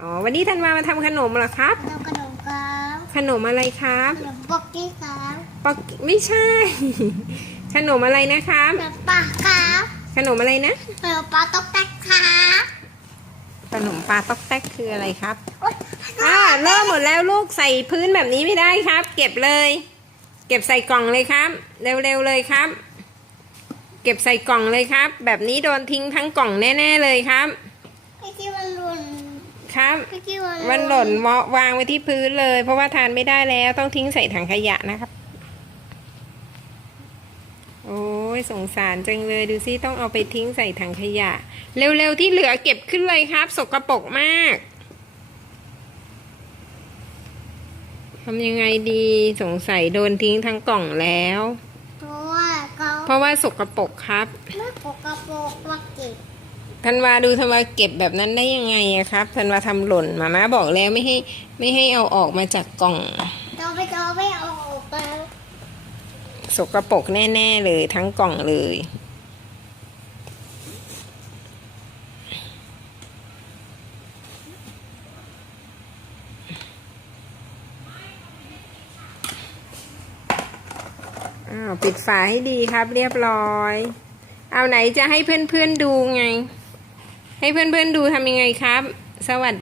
อ๋อ วันนี้ธันวามาทำขนมเหรอครับขนมขนมครับขนมอะไรครับขนมป๊อกกี้ครับปอกไม่ใช่ ขนมอะไรนะครับ ขนมปลาครับขนมอะไรนะ ขนมปลาต๊อกแต๊กครับขนมปลาต๊อกแต๊กคืออะไรครับโอ๊ยอ่าเริ่มหมดแล้วลูกใส่พื้นแบบนี้ไม่ได้ครับ เก็บเลย เก็บใส่กล่องเลยครับ เร็วๆเลยครับ เก็บใส่กล่องเลยครับ แบบนี้โดนทิ้งทั้งกล่องแน่ๆเลยครับพี่กี้มันหล่น ครับ พี่กี้มันมันหล่นวะวางไว้ที่พื้นเลย เพราะว่าทานไม่ได้แล้วต้องทิ้งใส่ถังขยะนะครับ โอ้ยสงสารจังเลยดูซิต้องเอาไปทิ้งใส่ถังขยะ เร็วๆที่เหลือเก็บขึ้นเลยครับ สกรปรกมากทำยังไงดีสงสัยโดนทิ้งทั้งกล่องแล้ว เพราะว่าเขาเพราะว่าสกรปรกครับ ไม่ปกกระโปรงมาเก็บ ธันวาดูธันวาเก็บแบบนั้นได้ยังไงอะครับธันวาทำหล่นมาม่าบอกแล้วไม่ให้ไม่ให้เอาออกมาจากกล่องเราไม่เราไม่เอาออกแล้วสกรปรกแน่ๆเลยทั้งกล่องเลยอ้าวปิดฝาให้ดีครับเรียบร้อย เอาไหนจะให้เพื่อนๆดูไง ให้เพื่อนๆดูทำยังไงครับ สวัสดี